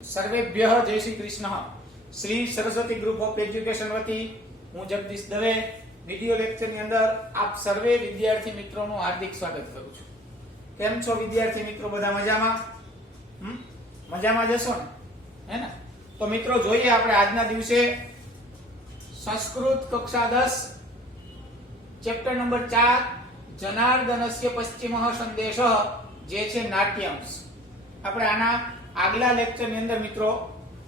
સર્વેભ્યઃ જય Shri Krishna. Shri Saraswati group of education વતી હું જગદીશ દવે વિડિયો લેક્ચરની અંદર આપ સર્વે વિદ્યાર્થી મિત્રોનું હાર્દિક સ્વાગત કરું છું. કેમ છો વિદ્યાર્થી મિત્રો? બધા મજામાં? મજામાં જશો ને? હે ને? તો મિત્રો જોઈએ આપણે આજના દિવસે સંસ્કૃત કક્ષા 10 ચેપ્ટર નંબર 4 જનાર્દનસ્ય પશ્ચિમઃ સંદેશ, જે છે નાટ્યાંશ. આપણે આના આગલા લેક્ચરની અંદર મિત્રો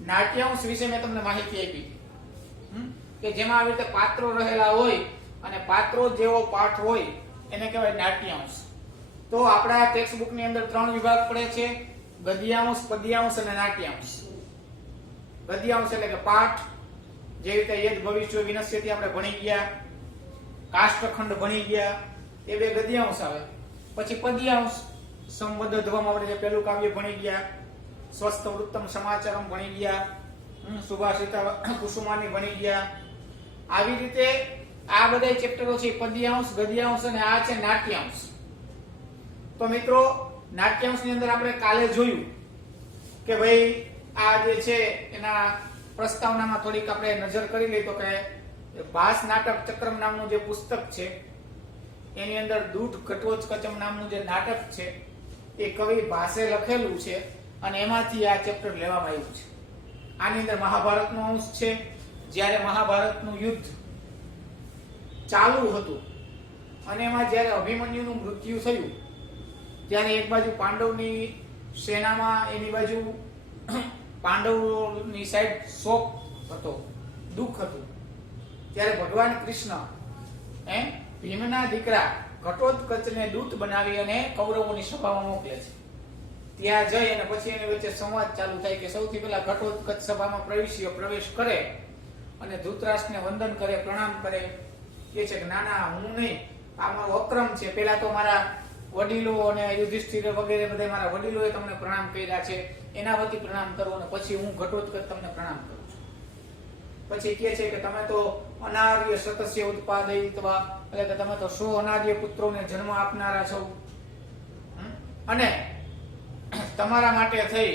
નાટ્યાંશ વિશે મેં તમને માહિતી આપી કે જેમાં આવી રીતે પાત્રો રહેલા હોય અને પાત્રો જેવો પાઠ હોય એને કહેવાય નાટ્યાંશ. તો આપણા ટેક્સ્ટ બુક ની અંદર 3 વિભાગ પડે છે: ગદ્યાંશ, પદ્યાંશ અને નાટ્યાંશ. ગદ્યાંશ એટલે કે પાઠ, જે રીતે યદ ભવિષ્ય વિનશ્યતિ આપણે ભણી ગયા, કાષ્ઠખંડ ભણી ગયા, એ બે ગદ્યાંશ આવે. પછી પદ્યાંશ, સંવદધ્વમ આપણે જે પેલું કાવ્ય ભણી ગયા, સ્વસ્થ વૃત્તમ સમાચારમ ભણી ગયા, સુભાષિતા કુસુમાની ભણી ગયા. આવી રીતે આ બધા ચેપ્ટરો છે પદ્યાંશ, ગદ્યાંશ અને આ છે નાટ્યાંશ. તો મિત્રો નાટ્યાંશ ની અંદર આપણે કાલે જોયું કે ભાઈ આ જે છે એના પ્રસ્તાવનામાં થોડીક આપણે નજર કરી લઈએ તો કે ભાસ નાટક ચક્રમ નામનું જે પુસ્તક છે એની અંદર દૂઢ ઘટોત્કચમ નામનું જે નાટક છે એ કવિ ભાસે લખેલું છે અને એમાંથી આ ચેપ્ટર લેવામાં આવ્યું છે. આની અંદર મહાભારતનો અંશ છે. જ્યારે મહાભારતનું યુદ્ધ ચાલુ હતું અને એમાં જ્યારે અભિમન્યુનું મૃત્યુ થયું ત્યારે એક બાજુ પાંડવની સેનામાં, એની બાજુ પાંડવોની સાઈડ શોક હતો, દુઃખ હતું. ત્યારે ભગવાન કૃષ્ણ ભીમના દીકરા ઘટોત્કચને દૂત બનાવી અને કૌરવોની સભામાં મોકલે છે. ત્યાં જઈ અને પછી એની વચ્ચે સંવાદ ચાલુ થાય કે સૌથી પહેલા ઘટોત્કચ સભામાં પ્રવેશ કરે અને ધૃતરાષ્ટ્રને વંદન કરે, પ્રણામ કરે. કે છે કે ના ના, હું નહીં, આ મારો અક્રમ છે. પહેલા તો મારા વડીલો અને યુધિષ્ઠિર વગેરે બધા મારા વડીલોએ તમને પ્રણામ કર્યા છે, એના વતી પ્રણામ કરો અને પછી હું ઘટોત્કચ તમને પ્રણામ કરું છું. પછી કહે છે કે તમે તો અનાર્ય સતસ્ય ઉત્પાદયિત્વા, એટલે કે તમે તો 100 અનાર્ય પુત્રોને જન્મ આપનારા છો અને તમારા માટે થઈ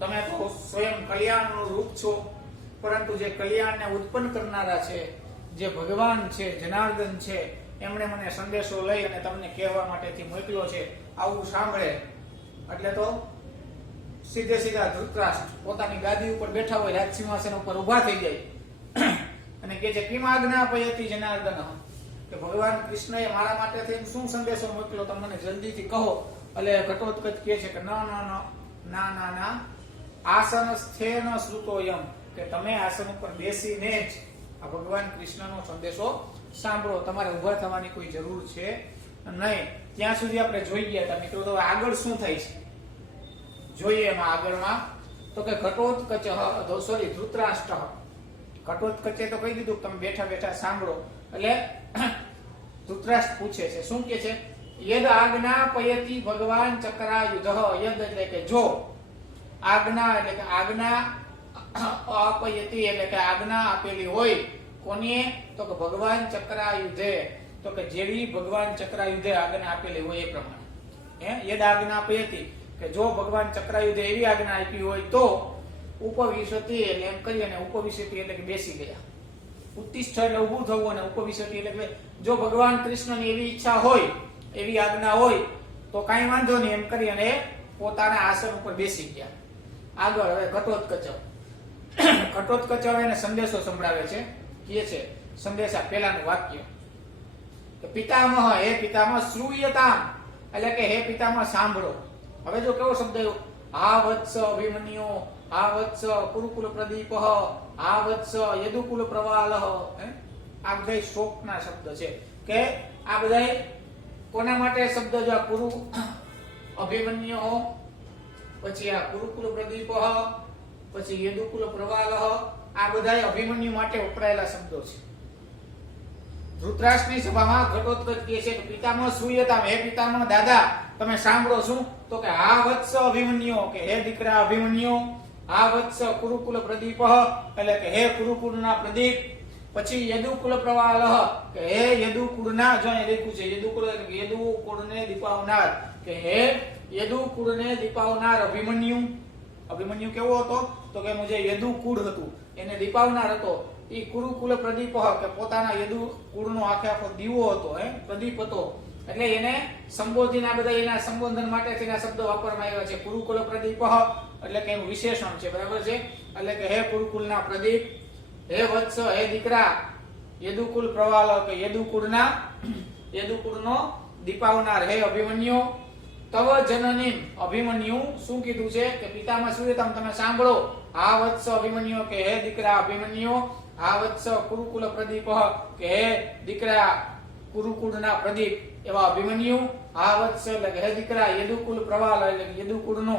તમે તો સ્વયં કલ્યાણનું રૂપ છો. પરંતુ જે કલ્યાણને ઉત્પન્ન કરનારા છે, જે ભગવાન છે, જનાર્દન છે, એમણે મને સંદેશો લઈ અને તમને કહેવા માટેથી મોકલ્યો છે. આવું સાંભળે એટલે તો સીધા ધૃતરાષ્ટ્ર પોતાની ગાદી ઉપર બેઠા હોય, રાજસિંહાસન ઉપર ઉભા થઈ જાય અને કહે છે કિમ આજ્ઞાપયતિ જનાર્દન, કે ભગવાન કૃષ્ણએ મારા માટે થઈને શું સંદેશો મોકલ્યો, તમે મને જલ્દીથી કહો. એટલે ઘટોત્કચ કહે છે કે ના, આસન સ્થેન શ્રુતોયમ, કે તમે આસન ઉપર બેસીને જ આ ભગવાન કૃષ્ણનો સંદેશો સાંભળો, તમારે ઉભા થવાની કોઈ જરૂર છે નહીં. ત્યાં સુધી આપણે જોઈ ગયા હતા મિત્રો. તો આગળ શું થાય છે જોઈએ એમાં આગળમાં. તો કે ધૃતરાષ્ટ્ર ઘટોત્કચે તો કહી દીધું તમે બેઠા બેઠા સાંભળો. એટલે ધૃતરાષ્ટ્ર પૂછે છે, શું કે છે? યદ આજ્ઞાપયતિ ભગવાન ચક્રાયુધઃ. યદ એટલે કે જો, આજ્ઞા એટલે કે આજ્ઞા આપયતિ એટલે કે આજ્ઞા આપેલી હોય. કોને? તો કે ભગવાન ચક્રાયુધે, તો કે જેવી ભગવાન ચક્રાયુધે આજ્ઞા આપેલી હોય એ પ્રમાણે. યદ આજ્ઞાપયતિ, કે જો ભગવાન ચક્રાયુધે એવી આજ્ઞા આપી હોય તો ઉપવિશતિ, એટલે એમ કરી અને ઉપવિશતિ એટલે કે બેસી ગયા. ઉત્તિષ્ઠ એટલે ઊભું થવું અને ઉપવિશતિ એટલે કે જો ભગવાન કૃષ્ણની એવી ઈચ્છા હોય, એવી આજ્ઞા હોય તો કાંઈ વાંધો નહીં, એમ કરી અને પોતાના આસન ઉપર બેસી ગયા. આગળ હવે ઘટોત્કચ હવે એને સંદેશો સંભળાવે છે. કહે છે સંદેશા, પહેલાનું વાક્ય કે પિતામહ, હે પિતામહ, શ્રૂયતામ, એટલે કે હે પિતામહ સાંભળો. હવે જો કેવો શબ્દ આવ્યો, આ વત્સ અભિમન્યો, આ વત્સ કુરુકુલ પ્રદીપ, આ વત્સ યદુકુલ પ્રવાલહ. આ બધા શોકના શબ્દ છે કે આ બધા કોના માટે શબ્દ? જો આ કુરુ અભિમન્યો, પછી આ કુરુકુલ પ્રદીપ, પછી યદુકુલ પ્રવાલહ, આ બધા અભિમન્યુ માટે વપરાયેલા શબ્દો છે. ધૃતરાષ્ટ્રની સભામાં ઘટોત્કચ કહે છે કે પિતામહ શ્રૂયતામ, હે પિતામહ દાદા તમે સાંભળો. શું? તો કે આ વત્સ અભિમન્યો, કે હે દીકરા અભિમન્યો, આ વત્સ કુરુકુલ પ્રદીપ, એટલે કે હે કુરુકુળના પ્રદીપ. પછી યદુકુલ પ્રવાલહ, કે હે યદુકુળના, જો અહીં લખ્યું છે યદુકુળ એટલે કે યદુકુળને દીપાવનાર, કે હે યદુકુળને દીપાવનાર અભિમન્યુ. અભિમન્યુ કેવો હતો તો કે મુજે યદુ કુળ હતું, એને દીપાવનાર હતો. એ કુરુકુલ પ્રદીપ કે પોતાના યદુ કુળનો આખે આખો દીવો હતો, પ્રદીપ હતો. એટલે એને સંબોધીને આ બધા એના સંબોધન માટે તેના શબ્દો વાપરવામાં આવ્યા છે. કુરુકુલ પ્રદીપ એટલે કે એનું વિશેષણ છે, બરાબર છે. એટલે કે હે કુરુકુલના પ્રદીપ, હે વત્સ, હે દીકરા, યદુકુલ પ્રવાલ કે યદુકુળનો દીપાવનાર, હે અભિમન્યુ. તવ જનની, અભિમન્યુ શું કીધું છે કે પિતામાં સૂર્યતમ, તમે સાંભળો. આ વત્સ અભિમન્યુ કે હે દીકરા અભિમન્યુ, આ વત્સ કુરુકુલ પ્રદીપ કે હે દીકરા કુરુકુળના પ્રદીપ એવા અભિમન્યુ. આ વત્સ એટલે કે હે દીકરા યદુકુલ પ્રવાલ એટલે કે યદુકુળનો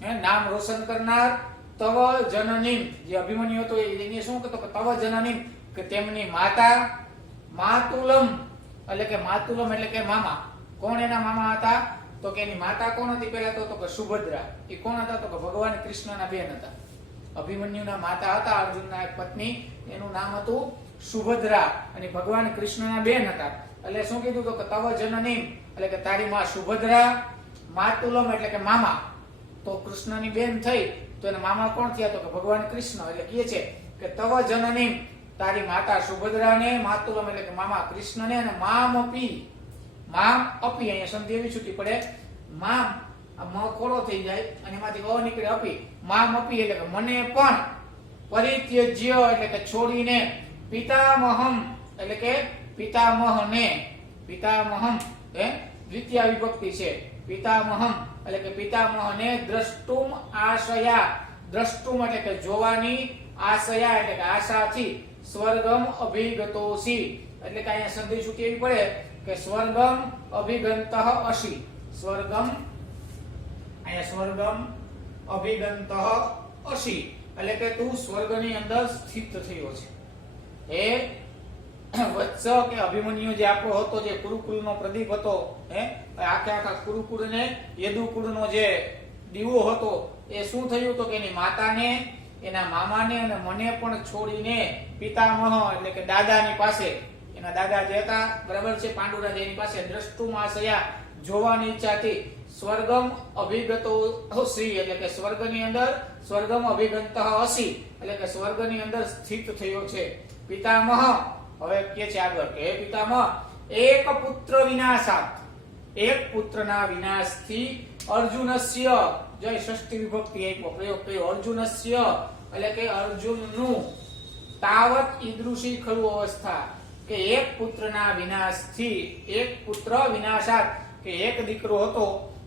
નામ રોશન કરનાર. તવ જનની, જે અભિમન્યુ હતો એને શું કહેતો કે તવ જનની કે તેમની માતા. માતુલમ એટલે કે માતુલમ એટલે કે મામા. કોણ એના મામા હતા તો કે એની માતા કોણ હતી પહેલા તો કે સુભદ્રા. એ કોણ હતા તો કે ભગવાન કૃષ્ણના બેન હતા. અભિમન્યુના માતા હતા અર્જુનના એક પત્ની, એનું નામ હતું સુભદ્રા અને ભગવાન કૃષ્ણના બેન હતા. એટલે શું કીધું તો કે તવ જનની એટલે કે તારી માં સુભદ્રા. માતુલમ એટલે કે મામા, તો કૃષ્ણની બેન થઈ તો એના મામા કોણ થયા તો કે ભગવાન કૃષ્ણ. એટલે કહે છે કે તવ જનની તારી માતા સુભદ્રાને, માતુલમ એટલે કે મામા કૃષ્ણને, અને મામ અપી, મામ અપી અહીંયા સંધિ એવી છૂટી પડે, મામ આ મ ખોડો થઈ જાય અને એમાંથી અ નીકળે અપી, મામ અપી એટલે કે મને પણ, પરિત્યજ્ય એટલે કે છોડીને, પિતામહમ એટલે કે પિતામહને, પિતામહમ દ્વિતીય વિભક્તિ છે, પિતામહમ એટલે કે પિતામહને, દ્રષ્ટુમ આશયા, દ્રષ્ટુમ એટલે કે જોવાની, આશયા એટલે કે આશાથી, સ્વર્ગમ અભિગતોસી એટલે કે અહીંયા સંધિ છૂટી એવી પડે કે સ્વર્ગમ અભિગંતઃ અસી, સ્વર્ગમ અહીંયા સ્વર્ગમ અભિગંતઃ અસી એટલે કે તું સ્વર્ગની અંદર સ્થિત થયો છે. હે વત્સ કે અભિમન્યુ જે આપણો હતો, જે કુરુકુલનો પ્રદીપ હતો, આખા આખા કુરુકુળને યદુકુળનો જે દીવો હતો, એ શું થયું તો કે એની માતાને, એના મામાને અને મને પણ છોડીને, પિતામહ એટલે કે દાદાની પાસે, એના દાદા જે હતા બરાબર છે પાંડુરાજ, એની પાસે દ્રષ્ટુમાશયા જોવાની ઈચ્છાથી, સ્વર્ગમ અભિગતો અસી એટલે કે સ્વર્ગની અંદર, સ્વર્ગમ અભિગંતઃ અસી એટલે કે સ્વર્ગની અંદર સ્થિત થયો છે. પિતામહ હવે કે છે આગળ કે પિતામહ એક પુત્ર વિનાશાત, એક પુત્રના વિનાશથી, અર્જુનસ્ય, જય ષષ્ઠી વિભક્તિ આપ્યો પ્રયોગ કર્યો, અર્જુનસ્ય એટલે કે અર્જુનનું, તાવત ઈદૃશી ખલુ અવસ્થા કે એક પુત્રના વિનાશથી, એક પુત્ર વિનાશાત કે એક દીકરો હતો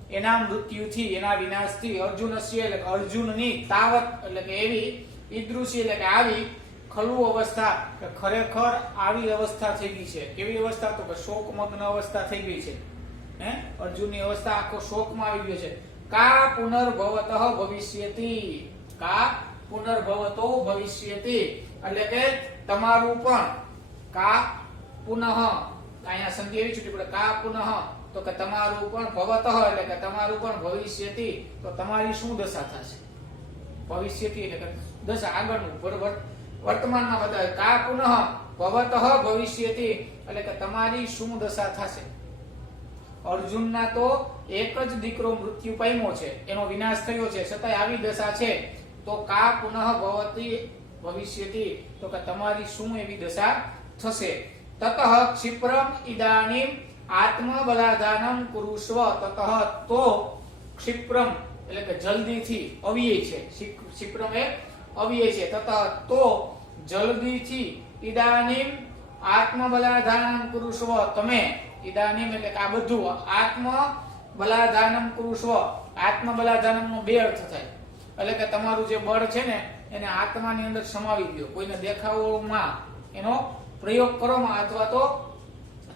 એના મૃત્યુથી, એના વિનાશથી, અર્જુનસ્ય એટલે કે અર્જુનની, તાવત એટલે કે એવી, ઈદૃશી એટલે કે આવી, ખલુ અવસ્થા કે ખરેખર આવી અવસ્થા થઈ ગઈ છે. કેવી અવસ્થા તો કે શોકમગ્ન અવસ્થા થઈ ગઈ છે. અર્જુનની અવસ્થા આખો શોકમાં આવી ગયો છે. કા પુનર્ભવતઃ ભવિષ્યતિ, કા પુનર્ભવતો ભવિષ્યતિ એટલે કે તમારું પણ, કા પુનઃ અહીંયા સંધિ એવી છૂટી પડે, કા પુનઃ તો કે તમારું પણ, ભવતઃ એટલે કે તમારું પણ, ભવિષ્યતિ તો તમારી શું દશા થશે. ભવિષ્યતિ એટલે કે દશા આગળનું વર્તમાનમાં બતાવે, કા પુનઃ ભવતઃ ભવિષ્યતિ એટલે કે તમારી શું દશા થશે. અર્જુનના તો એક જ દીકરો મૃત્યુ પામ્યો છે, એનો વિનાશ થયો છે, છતાંય આવી દશા છે, તો કા પુનઃ ભવતી ભવિષ્યતિ તો કે તમારી શું એવી દશા થશે. તતઃ ક્ષિપ્રમ ઇદાનીમ આત્મબલાદાનમ કુરુષ્વ, તતઃ તો ક્ષિપ્રમ એટલે કે જલ્દીથી, અવ્યય છે, ક્ષિપ્રમ એ અવ્યય છે, તતઃ તો જલ્દીથી, ઇદાનીમ આત્મબલાદાનમ કુરુષ્વ તમે, ઇદાનીમ એટલે કે આ બધું, આત્મ બલાદાનમ કુરુષ્વ, આત્મ બલાદાનમ નો બે અર્થ થાય એટલે કે તમારું જે બળ છે ને એને આત્માની અંદર સમાવી દો, કોઈને દેખાવોમાં એનો પ્રયોગ કરવામાં, અથવા તો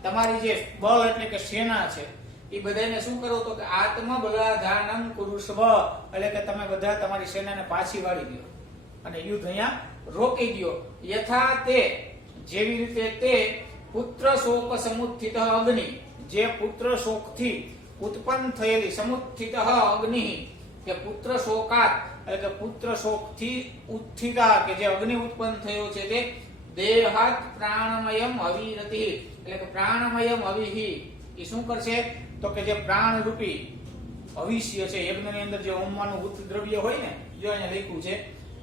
તમારી જે બળ એટલે કે સેના છે એ બધાને શું કરો તો કે આત્મ બલાદાનમ કુરુષ્વ એટલે કે તમે બધા તમારી સેનાને પાછી વાળી દો અને યુદ્ધ અહીંયા રોકી દો. યથા તે જેવી રીતે તે પુત્ર શોક સમુત્થિત અગ્નિ, જે પુત્ર શોકથી ઉત્પન્ન થયેલી, સમુત્થિત અગ્નિ કે પુત્ર શોકાત એટલે કે પુત્ર શોકથી ઉત્થિતા કે જે અગ્નિ ઉત્પન્ન થયો છે તે, દેહાત પ્રાણમયમ અવિરતિ એટલે કે પ્રાણમયમ અવિહિ, એ શું કરશે તો કે જે પ્રાણ રૂપી હવિષ્ય છે, યજ્ઞની અંદર જે હોમવાનું ઉત દ્રવ્ય હોય ને, જો અહીંયા લખ્યું છે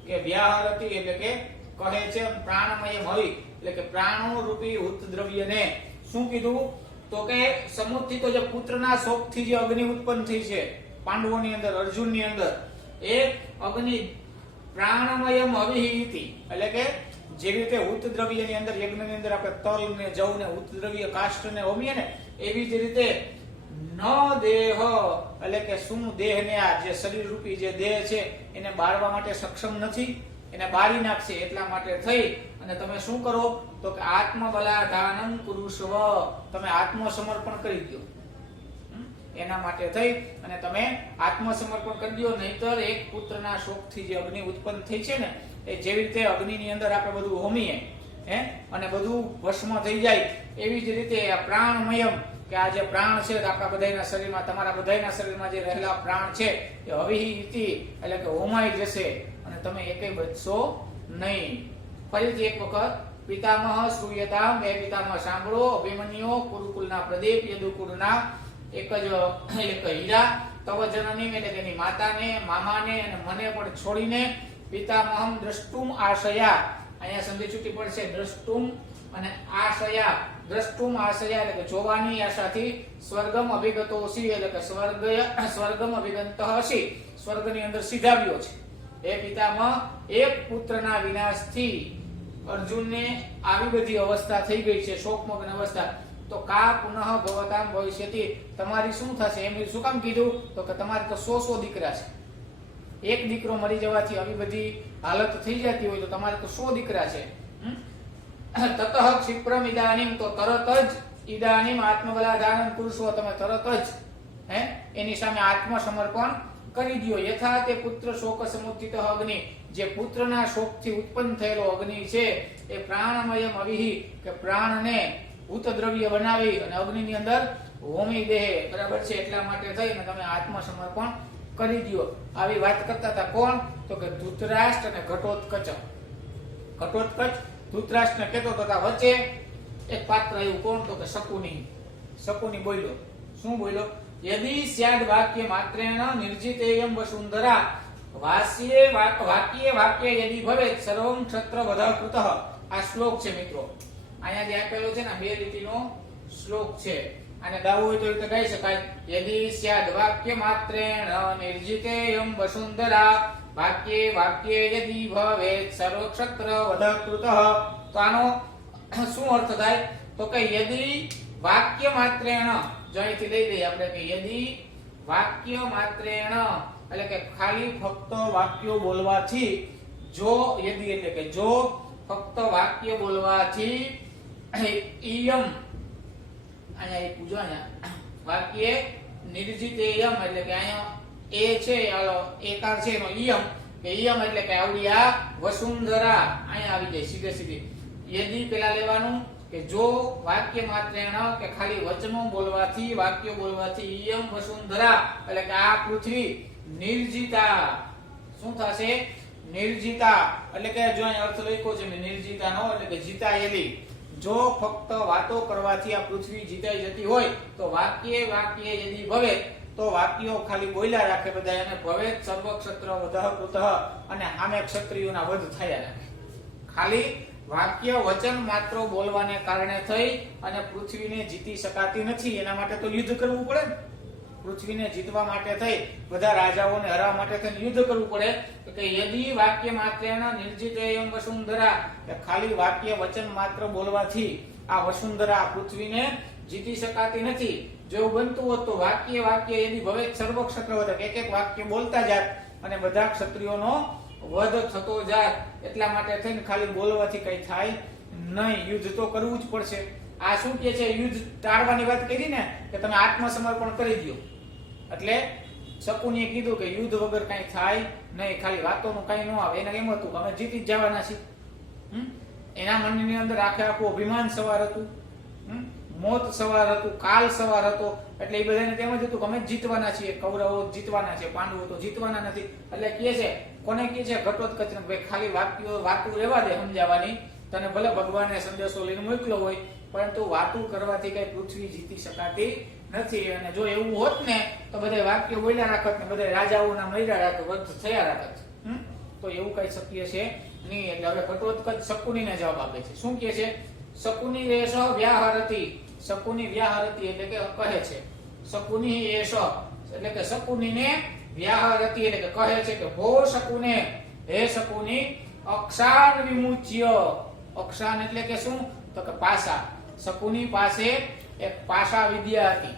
કે વ્યાહરતી એટલે કે કહે છે પ્રાણમય હવિ એટલે કે પ્રાણો રૂપી ઉત દ્રવ્યને શું કીધું તો કે સમુદ્રથી તો જે પુત્રના શોકથી જે અગ્નિ ઉત્પન્ન થઈ છે પાંડવોની અંદર, અર્જુનની અંદર, એ અગ્નિ પ્રાણમયમ અવિહિતિ એટલે કે જે રીતે ઉત દ્રવ્યની અંદર યજ્ઞની અંદર આપણે તલ ને જવ ને ઉત દ્રવ્ય કાષ્ઠ ને હોમીએ ને, એવી જ રીતે ન દેહ એટલે કે શું દેહને, આ જે શરીર રૂપી જે દેહ છે એને બાળવા માટે સક્ષમ નથી, એને બાળી નાખશે. એટલા માટે થઈ અને તમે શું કરો તો કે આત્મબલાધાનમ કુરુષ્વ, તમે આત્મસમર્પણ કરી દો. એના માટે થઈ અને તમે આત્મસમર્પણ કરી દો, નહીતર એક પુત્રના શોકથી જે અગ્નિ ઉત્પન્ન થઈ છે ને, એ જેવી રીતે અગ્નિની અંદર આપણે બધું હોમીએ અને બધું ભસ્મ થઈ જાય, એવી જ રીતે આ પ્રાણમયમ કે આ જે પ્રાણ છે આપણા બધાના શરીરમાં, તમારા બધાના શરીરમાં જે રહેલા પ્રાણ છે એ હવિહિતિ એટલે કે હોમાઈ જશે અને તમે એકેય બચશો નહીં. ફરીથી એક વખત પિતામહ શ્રૂયતામ, બે પિતામહ સાંભળો, અભિમન્યુ કુરુકુલના પ્રદીપ, યદુકુળના એક હીરા, તવ જનની એટલે કે એની માતાને, મામાને અને મને પણ છોડીને પિતામહમ દ્રષ્ટુમ આશયા, અહીંયા સંધિ છૂટી પડશે, દ્રષ્ટુમ અને આશયા, દ્રષ્ટુમ આશયા એટલે કે જોવાની આશાથી, સ્વર્ગમ અભિગતોસી એટલે કે સ્વર્ગમ અભિગંતઃ અસી, સ્વર્ગની અંદર સીધાવ્યો છે. એ પિતામહ એક પુત્રના વિનાશથી અર્જુનને આવી બધી અવસ્થા થઈ ગઈ છે, શોકમગ્ન અવસ્થા, તો કા પુનઃ ભવતામ ભવિષ્યતિ, તમારી શું થશે? એમ શું કામ કીધું તો કે તમારે તો 100 દીકરા છે, એક દીકરો મરી જવાથી આવી બધી હાલત થઈ જતી હોય તો તમારે તો 100 દીકરા છે. તતઃ ક્ષિપ્રમ ઇદાનીમ, તો તરત જ ઇદાનીમ આત્મબલાધાનમ કુરુષ્વ, તમે તરત જ એની સામે આત્મસમર્પણ કરી દો. યથા તે પુત્ર શોક સમુત્થિત અગ્નિ, જે પુત્રના શોકથી ઉત્પન્ન થયેલો અગ્નિ છે એ પ્રાણમયમ અવિહિ કે પ્રાણને ભૂત દ્રવ્ય બનાવી અને અગ્નિની અંદર હોમી દે, બરાબર છે. એટલા માટે થઈ અને તમે આત્મસમર્પણ કરી દો. આવી વાત કરતા હતા કોણ તો કે ધૃતરાષ્ટ્ર અને ઘટોત્કચ. ઘટોત્કચ ધૃતરાષ્ટ્રને કહેતો હતા, વચ્ચે એક પાત્ર એવું કોણ તો કે શકુની. શકુની બોલ્યો, શું બોલ્યો? યદિ સ્યાદ વાક્ય માત્રેણ નિર્જિતેયમ વસુંધરા, વાસ્યે વાક્ય યદિ ભવેત સર્વં ક્ષત્ર વધ કૃતઃ. આ શ્લોક છે મિત્રો, અહીંયા જે આપેલો છે ને, બે લીટીનો શ્લોક છે. અને ગાવું હોય તો રીતે ગાઈ શકાય. યદિ સ્યાદ વાક્ય માત્રેણ નિર્જિતેયમ વસુંધરા, વાક્ય યદિ ભવેત સર્વ ક્ષત્ર વધ કૃતઃ. તો આનો શું અર્થ થાય તો કે યદિ વાક્ય માત્રેણ, જો અહીંથી લઈ લઈએ આપણે કે યદિ વાક્ય માત્રેણ એટલે કે ખાલી ફક્ત વાક્યો બોલવાથી, જો યદિ એટલે કે જો ફક્ત વાક્ય બોલવાથી, ઈયમ અહીંયા એક પૂજો ને વાક્ય નિર્જિતેયમ એટલે કે અહીંયા એ છે એકાર છે એનો ઈયમ, કે ઈયમ એટલે કે આવડી આ વસુંધરા અહીંયા આવી જાય સીધે સીધી. યદિ પેલા લેવાનું કે જો વાક્ય માત્રેણ કે ખાલી વચનો બોલવાથી, વાક્યો બોલવાથી, ઈયમ વસુંધરા એટલે કે આ પૃથ્વી નિર્જિતા, શું થશે? નિર્જિતા એટલે કે જો અહીં અર્થ લખ્યો છે નિર્જિતાનો એટલે કે જીતાયેલી. જો ફક્ત વાતો કરવાથી આ પૃથ્વી જીતાઈ જતી હોય તો વાક્ય યદિ ભવે, તો વાક્યો ખાલી બોલ્યા રાખે બધા, અને ભવે સર્વ ક્ષત્ર વધ કૃતઃ, અને સામે ક્ષત્રિયોના વધ થયા રાખે. ખાલી વાક્ય વચન માત્ર બોલવાને કારણે થઈ અને પૃથ્વીને જીતી શકાતી નથી. એના માટે તો યુદ્ધ કરવું પડે ને. પૃથ્વીને જીતવા માટે થઈ, બધા રાજાઓને હરાવવા માટે થઈને યુદ્ધ કરવું પડે. તો કે યદિ વાક્ય માત્રેણ નિર્જિતેયમ વસુંધરા, કે ખાલી વાક્ય વચન માત્ર બોલવાથી આ વસુંધરા પૃથ્વીને જીતી શકાતી નથી. જો બનતું હોત તો વાક્ય યદિ ભવે સર્વ ક્ષત્ર વધ, એક એક વાક્ય બોલતા જાત અને બધા ક્ષત્રિયોનો વધ થતો જાત. એટલા માટે થઈને ખાલી બોલવાથી કઈ થાય નહીં, યુદ્ધ તો કરવું જ પડશે. આ શું કહે છે? યુદ્ધ ટાળવાની વાત કરી ને, કે તમે આત્મસમર્પણ કરી દો. એટલે શકુનીએ કીધું કે યુદ્ધ વગર કઈ થાય નહીં, ખાલી વાતોનું કઈ ન આવે. એને એમ હતું અમે જીતી જ જવાના છીએ. એના મનની અંદર આખું અભિમાન સવાર હતું, મોત સવાર હતું, કાલ સવાર હતો. એટલે એ બધાને તેમ જ હતું કે અમે જીતવાના છીએ, કૌરવો જીતવાના છે, પાંડવો તો જીતવાના નથી. એટલે કહે છે, કોને કહે છે? ઘટોત્કચને, ભાઈ ખાલી વાતો રહેવા દે સમજાવવાની, તને ભલે ભગવાને સંદેશો લઈને મોકલ્યો હોય, પરંતુ વાતો કરવાથી કઈ પૃથ્વી જીતી શકાતી નથી. અને જો એવું હોત ને તો બધા વાક્ય બોલ્યા રાખત ને બધા રાજાઓના મર્યા રાખત, વધ થયા રાખત. તો એવું કઈ શક્ય છે નહીં. એટલે હવે ઘટોત્કચ શકુનીને જવાબ આપે છે. શું કહે છે? શકુની એષ વ્યાહરતી. શકુની વ્યાહરતી એટલે કે કહે છે. શકુની એષ એટલે કે શકુનીને વ્યાહરતી એટલે કે કહે છે કે હો શકુને, હે શકુની, અક્ષાન વિમુચ્ય. અક્ષાન એટલે કે શું? તો કે પાસા. શકુની પાસે એક પાસા વિદ્યા હતી.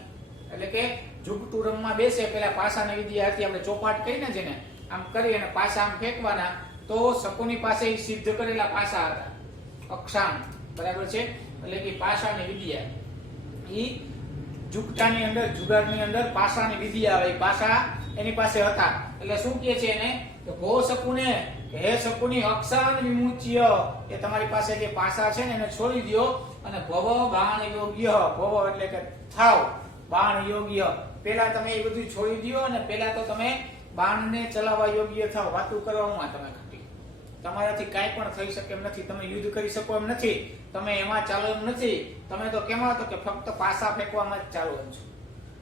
એટલે કે ઝૂકટું રમવા બેસે પેલા પાસાની વિદ્યા હતી. આપણે ચોપાટ કહીને જેને આમ કરી અને પાસા આમ ફેંકવાના, તો શકુની પાસે સિદ્ધ કરેલા પાસા હતા. અક્ષાન, બરાબર છે? એટલે કે પાસાની વિદ્યા ઈ ઝૂકટાની અંદર, જુગારની અંદર પાસાની વિદ્યા આવે. પાસા એની પાસે હતા. એટલે શું કહે છે એને? કે ભો શકુને, કે હે શકુની, અક્ષાન વિમુચ્ય, એ તમારી પાસે જે પાસા છે ને એને છોડી દ્યો અને ભવ બાણ યોગ્ય. ભવ એટલે કે થાવ, બાણ યોગ્ય. પેલા તમે એ બધું છોડી દ્યો અને પેલા તો તમે બાણને ચલાવવા યોગ્ય થાવ. વાતું કરવામાં તમે ઘટી. તમારાથી કાંઈ પણ થઈ શકે એમ નથી. તમે યુદ્ધ કરી શકો એમ નથી. તમે એમાં ચાલો એમ નથી. તમે તો કેમાં હતો કે ફક્ત પાસા ફેંકવામાં જ ચાલો એમ છો.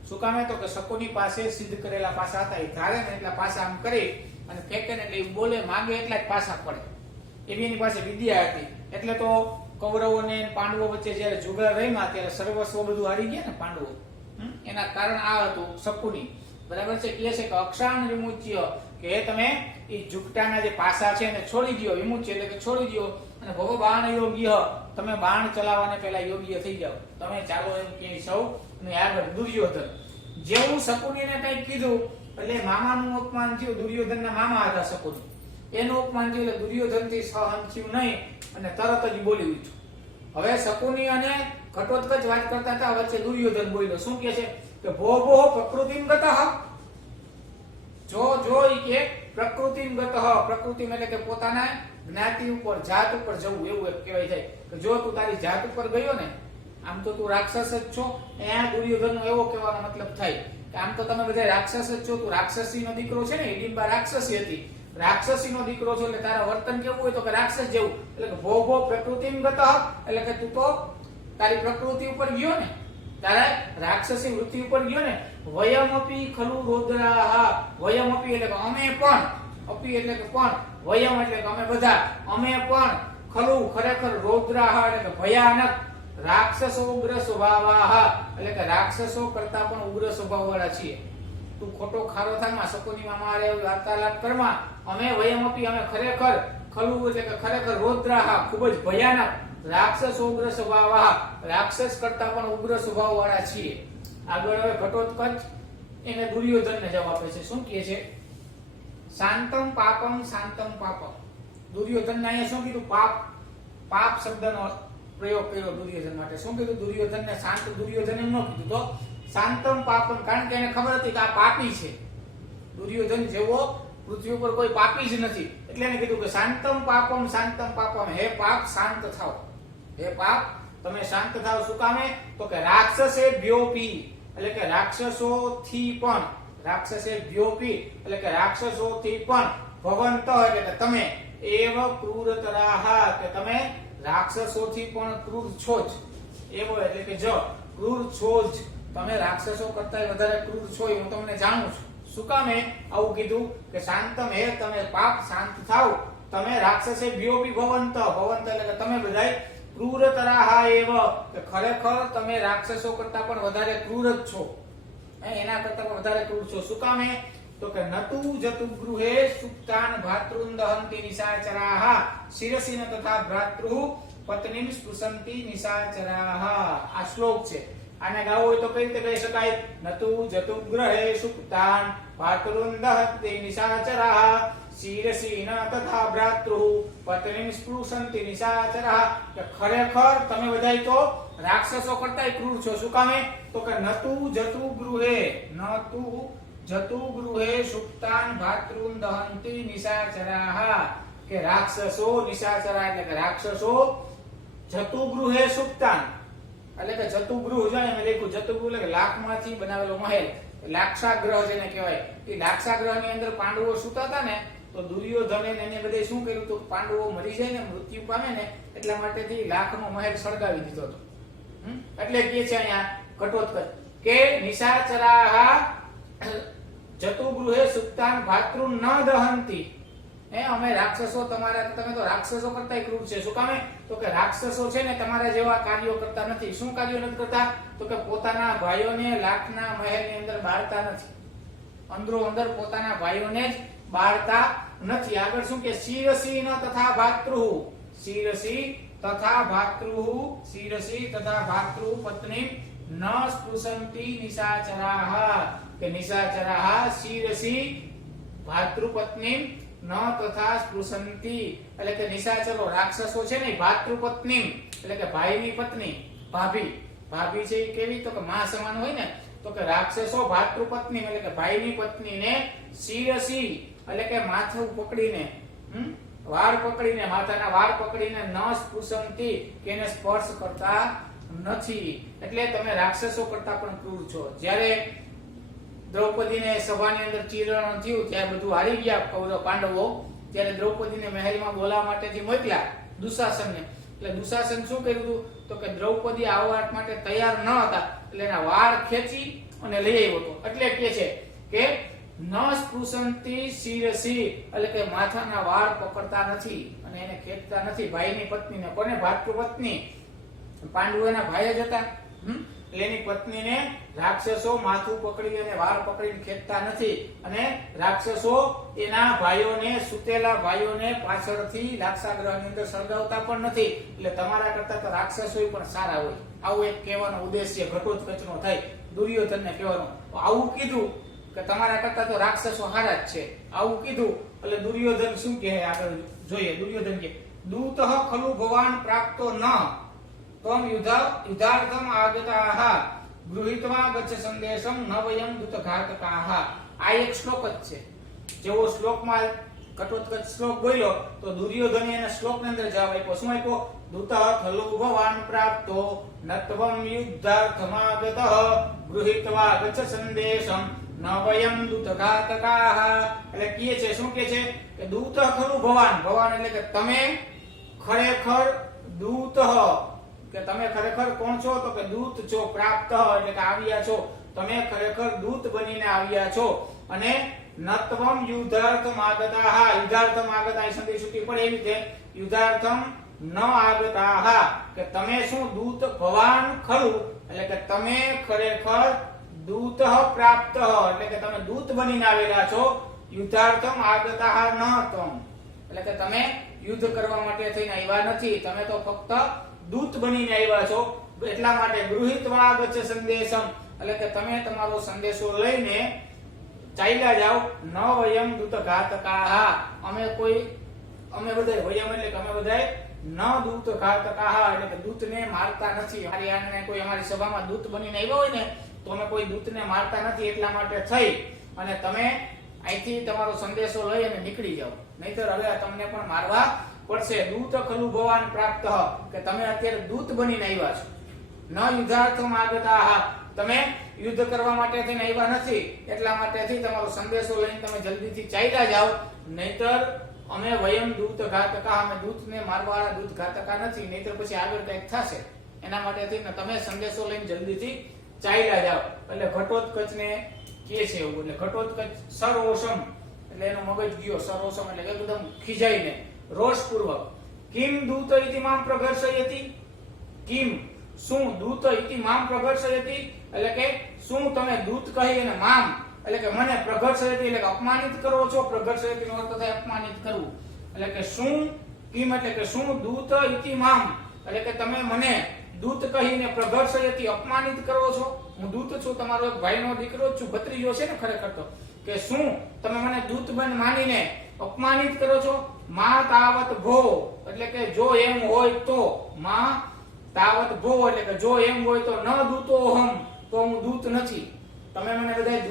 શું કામે? તો કે શકુની પાસે સિદ્ધ કરેલા પાસા હતા. એ ધારે ને એટલા પાસા આમ કરી અને ફેંકે ને એટલે બોલે, માંગે એટલા જ પાસા પડે. એવી એની પાસે વિદ્યા હતી. એટલે તો કૌરવો ને પાંડવો વચ્ચે જયારે જુગાર રમ્યા ત્યારે સર્વસ્વ બધું હારી ગયા ને પાંડવો. એના કારણ આ હતું શકુની. બરાબર છે? કહે છે કે અક્ષાન વિમુચ્ય, કે તમે એ ઝૂકટાના જે પાસા છે એને છોડી દ્યો. વિમુચ્ય એટલે કે છોડી દ્યો અને ભવ બાણ યોગ્ય, તમે બાણ ચલાવવાને પહેલા યોગ્ય થઈ જાઓ. તમે ચાલો એમ કે સૌ. અને આગળ દુર્યોધન, જેવું શકુનીને કંઈક કીધું એટલે મામાનું અપમાન થયું. દુર્યોધનના મામા હતા શકુની. એનું અપમાન થયું એટલે દુર્યોધનથી સહન થયું નહીં અને તરત જ બોલી ઉઠ્યું. હવે શકુની અને ઘટોત્કચ વાત કરતા હતા, વચ્ચે દુર્યોધન બોલ્યો. શું કહે છે? કે ભો ભો પ્રકૃતિમ ગતઃ. જો ઈ કે પ્રકૃતિમ ગતઃ. પ્રકૃતિમ એટલે કે પોતાના જ્ઞાતિ ઉપર, જાત ઉપર જવું, એવું એક કહેવાય છે. કે જો તું તારી જાત ઉપર ગયો ને, આમ તો તું રાક્ષસ જ છો. અહીંયા દુર્યોધનનો એવો કહેવાનો મતલબ થાય કે આમ તો તમે બધા રાક્ષસ જ છો. તું રાક્ષસીનો દીકરો છે ને, હિડિંબા રાક્ષસી હતી. રાક્ષસીનો દીકરો છો એટલે તારા વર્તન કેવું હોય? તો કે રાક્ષસ જેવું. એટલે કે ભો ભો પ્રકૃતિમ ગતઃ એટલે કે તું તો તારી પ્રકૃતિ ઉપર ગયો ને, તારા રાક્ષસી વૃત્તિ ઉપર ગયો ને. વયમપી ખલુ રોદ્રાહ. વયમપી એટલે કે અમે પણ, અપી એટલે કે પણ, વયમ એટલે કે અમે બધા, અમે પણ, ખલુ ખરેખર, રોદ્રાહ એટલે કે ભયાનક, રાક્ષસો ઉગ્ર સ્વભાવાહ એટલે કે રાક્ષસો કરતા પણ ઉગ્ર સ્વભાવવાળા છીએ. તું ખોટો ખારો થામાં, શકુનીમાં મારે વાર્તાલાપ કરમાં. અમે વયમપી, અમે ખરેખર, ખલુ એટલે કે ખરેખર, રોદ્રાહ ખૂબ જ ભયાનક, રાક્ષસો ઉગ્ર સ્વભાવાહ રાક્ષસ કરતા પણ ઉગ્ર સ્વભાવવાળા છીએ. આગળ હવે ઘટોત્કચ એને દુર્યોધનને જવાબ આપે છે. શું કહે છે? શાંતમ પાપમ, શાંતમ પાપમ. દુર્યોધનને અહીંયા શું કીધું? પાપ. પાપ શબ્દનો પ્રયોગ કર્યો દુર્યોધન માટે. શું કીધું? દુર્યોધનને શાંત. દુર્યોધન એમ ન કીધું તો શાંતમ પાપમ, કારણ કે એને ખબર હતી કે આ પાપી છે. દુર્યોધન જેવો પૃથ્વી ઉપર કોઈ પાપી જ નથી. એટલે એને કીધું કે શાંતમ પાપમ, શાંતમ પાપમ. હે પાપ, શાંત થાઓ. હે પાપ, તમે શાંત થાઓ. શું કામે? તો કે રાક્ષસે ભ્યોપી એટલે કે રાક્ષસોથી પણ, રાક્ષસે ભ્યોપી એટલે કે રાક્ષસોથી પણ, ભવંત એટલે કે તમે, એવ ક્રૂરતરાહ કે તમે રાક્ષસોથી પણ ક્રૂર છો જ. એવો એટલે કે જો ક્રૂર છો જ, તમે રાક્ષસો કરતા વધારે ક્રૂર છો એ હું તમને જાણું છું. શું કામે આવું કીધું? કે શાંતમ, હે તમે પાપ શાંત થાઓ. તમે રાક્ષસે ભ્યોપી ભવંત, ભવંત એટલે કે તમે બધાય ક્રૂરતરાહ એવ કે ખરેખર તમે રાક્ષસો કરતા પણ વધારે ક્રૂર જ છો. એના કરતા પણ વધારે ક્રૂર છો. શું કામે? તો કે નતુ જતુ ગૃહે સુપ્તાન ભાતૃન દહંતિ નિશાચરાહ શિરસીન તથા ભ્રાતૃ પત્નીમ સ્પૃશંતિ નિશાચરાહ. આ શ્લોક છે. આને ગાવો હોય તો કઈ રીતે કહી શકાય? નતુ જતુ ગૃહે સુપ્તાન ભાતૃન દહંતિ નિશાચરાહ શિરસીન તથા ભ્રાતૃ પત્નીમ સ્પૃશંતિ નિશાચરાહ. કે ખરેખર તમે બધાય તો રાક્ષસો કરતાય ક્રૂર છો. શું કામે? તો કે નતુ જતુ ગૃહે, નતુ જતુ ગૃહે સુપ્તાન ભાતૃન દહંતિ નિશાચરાહ. કે રાક્ષસો, નિશાચરા એટલે કે રાક્ષસો, જતુ ગૃહે સુપ્તાન એટલે કે જતુગૃહ છે ને, મેં લખ્યું જતુગૃહ એટલે કે લાખમાંથી બનાવેલો મહેલ, લાક્ષાગ્રહ જેને કહેવાય. એ લાક્ષાગ્રહની અંદર પાંડવો સૂતા હતા ને, તો દુર્યોધને એને બધે શું કર્યું હતું? પાંડવો મરી જાય ને, મૃત્યુ પામે ને, એટલા માટેથી લાખનો મહેલ સળગાવી દીધો હતો. એટલે કહે છે અહીંયા ઘટોત્કચ કે નિશાચરાહ જતુ ગૃહે સુપ્તાન ભાતૃ ન દહંતી. અમે રાક્ષસો તમે તો રાક્ષસો કરતા ક્રૂર છે. શું કામે? તો કે રાક્ષસો છે ને તમારા જેવા કાર્યો કરતા નથી. શું કાર્યો નથી કરતા? તો કે પોતાના ભાઈઓને લાખના મહેલની અંદર બાળતા નથી. અંદરો અંદર પોતાના ભાઈઓને જ બાળતા નથી. આગળ શું કે શિરસી ન તથા ભાતૃ, શિરસી તથા ભાતૃ, શિરસી તથા ભાતૃ પત્ની ન સ્પૃશંતિ નિશાચરાહ. કે નિશાચરાહ શિરસી ભાતૃપત્ની ન તથા સ્પૃશંતિ. એટલે કે નિશાચરો રાક્ષસો છે ને ભાતૃપત્ની એટલે કે ભાઈની પત્ની, ભાભી. ભાભી છે એ કેવી? તો કે માં સમાન હોય ને. તો કે રાક્ષસો ભાતૃપત્ની એટલે કે ભાઈની પત્નીને શિરસી એટલે કે માથું પકડીને, વાળ પકડીને, માથાના વાળ પકડીને ન સ્પૃશંતિ કે એને સ્પર્શ કરતા નથી. એટલે તમે રાક્ષસો કરતા પણ ક્રૂર છો. જ્યારે દ્રૌપદીને સભાની અંદર ચીરણ થયું ત્યારે બધું હારી ગયા કૌરવ પાંડવો, ત્યારે દ્રૌપદીને મહેલમાં બોલાવવા માટે જે મોકલ્યા દુશાસનને, એટલે દુશાસન શું કર્યું હતું? તો કે દ્રૌપદી આવવા માટે તૈયાર ન હતા એટલે એના વાળ ખેંચી અને લઈ આવ્યો હતો. એટલે કે છે કે ન સ્પૃશંતિ શિરસી એટલે કે માથાના વાળ પકડતા નથી અને એને ખેંચતા નથી. ભાઈની પત્નીને, કોને? ભાતૃપત્ની. પાંડવો એના ભાઈ જ હતા. એટલે એની પત્નીને રાક્ષસો માથું પકડી અને વાળ પકડીને ખેંચતા નથી. અને રાક્ષસો એના ભાઈઓને, સુતેલા ભાઈઓને પાછળથી લાક્ષાગૃહની અંદર સળગાવતા પણ નથી. એટલે તમારા કરતા તો રાક્ષસો પણ સારા હોય. આવું એક કહેવાનો ઉદ્દેશ્ય ઘટોત્કચનો થાય. દુર્યોધનને કહેવાનો આવું કીધું કે તમારા કરતા તો રાક્ષસો સારા જ છે. આવું કીધું એટલે દુર્યોધન શું કહે આગળ જોઈએ. દુર્યોધન કહે દૂતઃ ખલુ ભવાન પ્રાપ્તો ન તમ યુદ્ધાર્થમ આગતાઃ ગૃહીત્વા ગચ્છ સંદેશમ ન વયમ દૂતઘાતકાઃ. આ એક શ્લોક જ છે. જેવો શ્લોકમાં ઘટોત્કચ શ્લોક બોલ્યો તો દુર્યોધને એના શ્લોકની અંદર જવાબ આપ્યો. શું આપ્યો? દૂતઃ ખલુ ભવાન પ્રાપ્તો નત્વમ યુદ્ધાર્થમાગતઃ ગૃહીત્વા ગચ્છ સંદેશમ ન વયમ દૂતઘાતકાઃ. એટલે કહે છે, શું કહે છે કે દૂતઃ ખલુ ભવાન, ભવાન એટલે કે તમે ખરેખર, દૂત કે તમે ખરેખર કોણ છો? તો કે દૂત છો. પ્રાપ્ત એટલે કે આવ્યા છો. તમે ખરેખર દૂત બનીને આવ્યા છો. અને નત્વમ યુદ્ધાર્થમ આગતાઃ, યુદ્ધાર્થમ આગતા એ સંદેશ છૂટી પડે એવી રીતે યુદ્ધાર્થમ ન આગતાઃ કે તમે શું? દૂત. ભવાન ખરું એટલે કે તમે ખરેખર દૂત પ્રાપ્ત એટલે કે તમે દૂત બનીને આવેલા છો. યુદ્ધાર્થમ આગતાઃ ન તમ એટલે કે તમે યુદ્ધ કરવા માટે થઈને આવ્યા નથી. તમે તો ફક્ત દૂત બનીને આવ્યા છો. એટલા માટે ગૃહીત્વા ગચ્છ સંદેશમ એટલે કે તમે તમારો સંદેશો લઈને ચાલ્યા જાઓ. ન વયમ દૂતઘાતકાઃ અમે બધાય વયમ એટલે કે અમે બધાય ન દૂતઘાતકાઃ એટલે કે દૂતને મારતા નથી. મારી આને કોઈ અમારી સભામાં દૂત બનીને આવ્યા હોય ને તો અમે કોઈ દૂતને મારતા નથી. એટલા માટે થઈ અને તમે અહીંથી તમારો સંદેશો લઈ અને નીકળી જાઓ. નહીતર હવે તમને પણ મારવા પડશે. દૂત ખલુ ભવાન પ્રાપ્ત કે તમે અત્યારે દૂત બનીને આવ્યા છો. ન યુદ્ધાર્થમ આગતાઃ તમે યુદ્ધ કરવા માટે થઈને આવ્યા નથી. એટલા માટેથી તમારો સંદેશો લઈને તમે જલ્દીથી ચાલ્યા જાઓ. નહીતર અમે વયમ દૂતઘાતકાઃ અમે દૂતને મારવાવાળા દૂતઘાતકા નથી. નહીતર પછી આગળ કંઈક થશે. એના માટેથી તમે સંદેશો લઈને જલ્દીથી ચાલ્યા જાઓ. એટલે ઘટોત્કચને કહે છે એવું. એટલે ઘટોત્કચ સરોષમ એટલે એનો મગજ ગયો. સરોષમ એટલે એકદમ ખીજાઈને રોષપૂર્વક કિમ દૂત ઇતિ મામ પ્રઘર્ષયતિ. કિમ શું? દૂત ઇતિ મામ પ્રઘર્ષયતિ એટલે કે શું તમે દૂત કહી અને મામ એટલે કે મને પ્રઘર્ષયતિ એટલે કે અપમાનિત કરો છો. પ્રઘર્ષયતિ નો અર્થ થાય અપમાનિત કરવું. એટલે કે શું? કિમ એટલે કે શું? દૂત ઇતિ મામ એટલે કે તમે મને દૂત કહીને પ્રઘર્ષયતિ અપમાનિત કરો છો. હું દૂત છું, તમારો એક ભાઈનો દીકરો જ છું, ભત્રીજો છે ને ખરેખર તો. કે શું તમે મને દૂત માનીને અપમાનિત કરો છો? મા તાવત ભો એટલે કે જો એમ હોય તો, મા તાવત ભો એટલે કે જો એમ હોય તો ન દૂતોહમ તો હું દૂત નથી. તમે મને બધા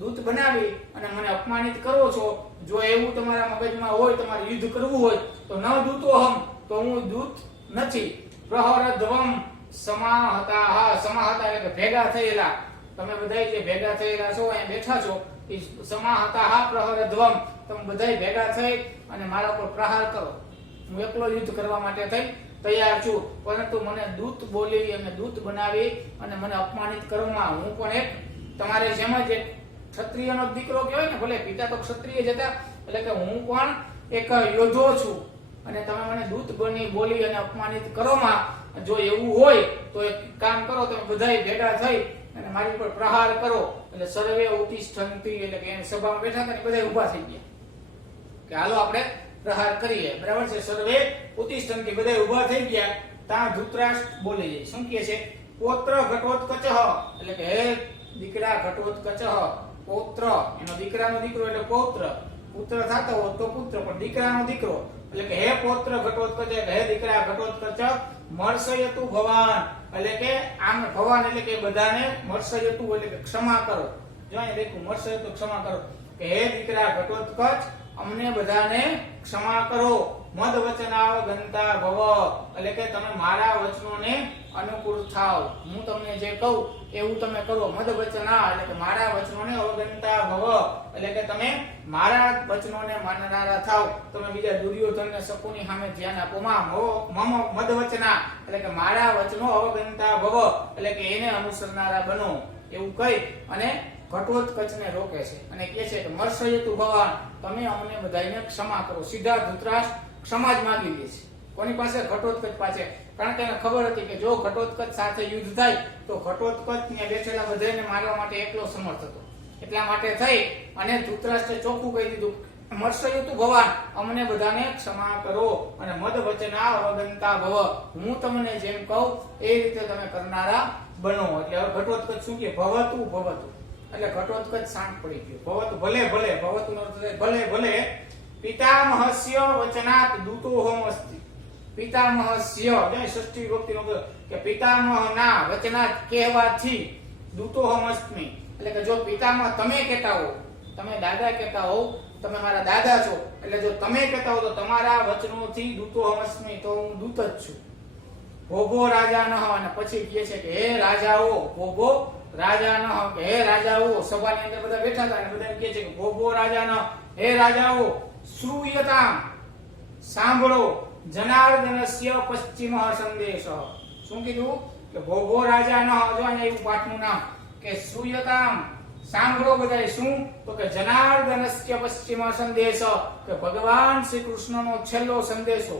દૂત બનાવી અને મને અપમાનિત કરો છો. જો એવું તમારા મગજમાં હોય, તમારે યુદ્ધ કરવું હોય તો ન દૂતોહમ તો હું દૂત નથી. પ્રહરધ્વમ સમાહતા એટલે કે ભેગા થયેલા. તમે બધા જે ભેગા થયેલા છો અહીંયા બેઠા છો એ સમાહતા પ્રહરધ્વમ તમે બધા ભેગા થઈ અને મારા પર પ્રહાર કરો. હું એકલો યુદ્ધ કરવા માટે થઈ તૈયાર છું, પરંતુ મને દૂત બોલી અને દૂત બનાવી અને મને અપમાનિત કરવામાં હું પણ એક તમારે જેમ જ એક ક્ષત્રિયનો દીકરો કહેવાય ને, ભલે પિતા તો ક્ષત્રિય જ હતા, એટલે કે હું પણ એક યોદ્ધો છું અને તમે મને દૂત બની બોલી અને અપમાનિત કરવામાં, જો એવું હોય તો એક કામ કરો, તમે બધાય ભેગા થઈ અને મારી ઉપર પ્રહાર કરો. એટલે સર્વે ઉત્તિષ્ઠન્તિ, એટલે કે એને સભામાં બેઠા હતા ને બધા ઊભા થઈ ગયા કે હાલો આપણે પ્રહાર કરીએ, બરાબર છે. સર્વે ઉત્તિષ્ઠન્તિ, બધા ઊભા થઈ ગયા. ત્યાં ધૃતરાષ્ટ્ર બોલે છે, શું કહે છે? પૌત્ર ઘટોત્કચઃ, એટલે કે હે દીકરા ઘટોત્કચઃ. પૌત્ર એનો દીકરાનો દીકરો એટલે પૌત્ર, પુત્ર થતો હોત તો પુત્ર, પણ દીકરાનો દીકરો એટલે કે હે પૌત્ર ઘટોત્કચ, હે દીકરા ઘટોત્કચ, મર્ષયતુ ભવાન, એટલે કે આમ ભવાન એટલે કે બધાને, મર્ષયતુ એટલે કે ક્ષમા કરો. જો અહીં દેખું મર્ષયતુ ક્ષમા કરો, કે હે દીકરા ઘટોત્કચ, અમને બધાને ક્ષમા કરો. મદ વચનાવગંતા ભવ, એટલે કે તમે મારા વચનોને અનુકૂળ થાવ, હું તમને જે કહું એવું તમે કરો. મદ વચના એટલે કે મારા વચનોને અવગંતા ભવ, એટલે કે તમે મારા વચનોને માનનારા થાવ. તમે બીજા દુર્યોધન ને શકુની સામે ધ્યાન આપો. મમ મદ વચના એટલે કે મારા વચનો અવગંતા ભવ, એટલે કે એને અનુસરનારા બનો, એવું કહી અને ઘટોત્કચને રોકે છે અને કહે છે કે મર્ષયતુ ભવાન, તમે અમને બધાને ક્ષમા કરો. સીધા ધૃતરાષ્ટ્ર ક્ષમા જ માંગી લે છે. કોની પાસે? ઘટોત્કચ પાસે. કારણ કે એને ખબર હતી કે જો ઘટોત્કચ સાથે યુદ્ધ થાય તો ઘટોત્કચ ને બેઠેલા બધાને મારવા માટે એકલો સમર્થ હતો. એટલા માટે થઈ અને ધૃતરાષ્ટ્રે ચોખ્ખું કહી દીધું, મર્ષયતુ ભવાન, અમને બધાને ક્ષમા કરો અને મદ વચના અવગંતા ભવ, હું તમને જેમ કહું એ રીતે તમે કરનારા બનો. એટલે હવે ઘટોત્કચ શું કહે? ભવતુ ભવતુ, એટલે ઘટોત્કચ શાંત પડી ગયો. ભવતુ ભલે ભલે, ભવતુ નો અર્થ થાય ભલે ભલે. પિતામહસ્ય વચનાત દૂતોહમ અસ્તિ. પિતામહસ્ય, જે ષષ્ઠી વિભક્તિ નો કે પિતામહના વચનાત કહેવાથી દૂતોહમ અસ્મિ, એટલે કે જો પિતામહ તમે કહેતા હો, તમે દાદા કહેતા હો, તમે મારા દાદા છો, એટલે જો તમે કહેતા હો તો તમારા વચનોથી દૂતોહમ અસ્મિ, તો હું દૂત જ છું. ભોગો રાજાનઃ, અને પછી કહે છે કે હે રાજાઓ, ભોગો રાજાનઃ, કે હે રાજાઓ. સભાની અંદર બધા બેઠા હતા અને બધા કહે છે કે ભોગો રાજાનઃ, હે રાજાઓ, શ્રૂયતામ, સાંભળો, જનાર્દનસ્ય પશ્ચિમ સંદેશ. શું કીધું? કે ભોગો રાજાનઃ, જો અહીંયા એવું પાઠનું નામ કે શ્રૂયતામ, સાંભળો બધાય. શું? તો કે જનાર્દનસ્ય પશ્ચિમ સંદેશ, કે ભગવાન શ્રી કૃષ્ણનો છેલ્લો સંદેશો,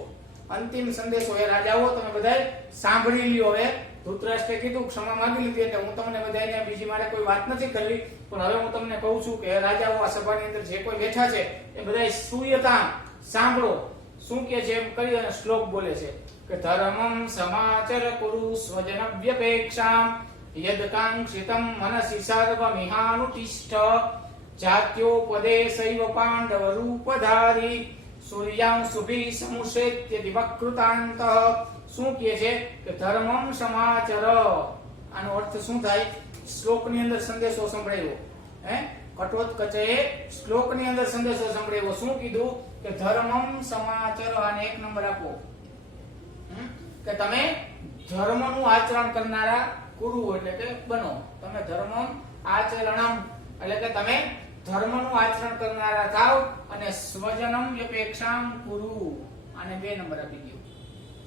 અંતિમ સંદેશો. એ રાજાઓ તમે બધાય સાંભળી લ્યો. હવે ધૃતરાષ્ટ્રે કીધું, ક્ષમા માંગી લીધી, એટલે હું તમને બધાને બીજી મારે કોઈ વાત નથી કરવી, પણ હવે હું તમને કહું છું કે રાજાઓ, આ સભાની અંદર જે કોઈ બેઠા છે એ બધાય શ્રૂયતામ, સાંભળો. શું કે છે એમ કરી અને શ્લોક બોલે છે કે ધર્મમ સમાચર કુરુ સ્વજનવ્યપેક્ષામ યદકાંક્ષિતમ મનસી સર્વમિહાનુતિષ્ઠ જાત્યોપદેશૈવ પાંડવ રૂપધારી સૂર્યાંશુભિ સમુષેત્ય દિવકૃતાંત. શું કહે છે કે ધર્મમ સમાચર, આનો અર્થ શું થાય? શ્લોકની અંદર સંદેશો સંભળાયો. ઘટોત્કચે શ્લોકની અંદર સંદેશો સંભળાયો. શું કીધું? કે ધર્મમ સમાચર, આને એક નંબર આપો કે તમે ધર્મનું આચરણ કરનારા કુરુ, એટલે કે બનો. તમે ધર્મમ આચરણમ, એટલે કે તમે ધર્મનું આચરણ કરનારા થાવ અને સ્વજનમ યપેક્ષામ કુરુ, આને 2 નંબર આપી દો.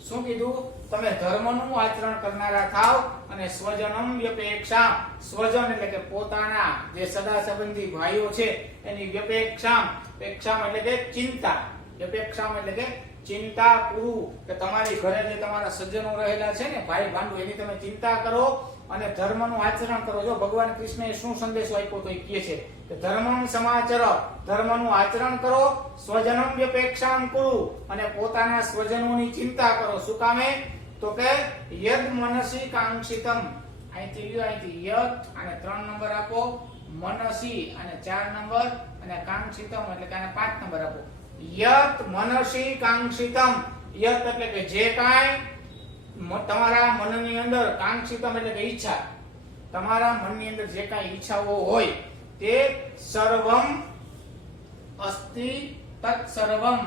શું કીધું? તમે ધર્મનું આચરણ કરનારા થાવ અને સ્વજનમ વ્યપેક્ષામ, સ્વજન એટલે કે પોતાના જે સગા સંબંધી ભાઈઓ છે એની વ્યપેક્ષામ, પેક્ષામ એટલે કે ચિંતા, વ્યપેક્ષામ એટલે કે ચિંતા કુરુ, કે તમારી ઘરે જે તમારા સજ્જનો રહેલા છે ને, ભાઈ ભાંડુ, એની તમે ચિંતા કરો અને ધર્મનું આચરણ કરો. જો ભગવાન કૃષ્ણએ શું સંદેશો આપ્યો તો એ કહે છે કે ધર્મમ સમાચર, ધર્મનું આચરણ કરો, સ્વજનમ વ્યપેક્ષામ કુરુ, અને પોતાના સ્વજનોની ચિંતા કરો. શું કામે? તો કે યદ મનસી કાંક્ષિતમ, અહીંથી લ્યો, અહીંથી યદ, અને 3 નંબર આપો, મનસી અને 4 નંબર, અને કાંક્ષિતમ એટલે કે આને 5 નંબર આપો. યત મનસી કાંક્ષિતમ, યત એટલે કે જે કાંઈ તમારા મનની અંદર, કાંક્ષિતમ એટલે કે ઈચ્છા, તમારા મનની અંદર જે કાંઈ ઈચ્છાઓ હોય તે સર્વમ અસ્તિ તત્સર્વમ,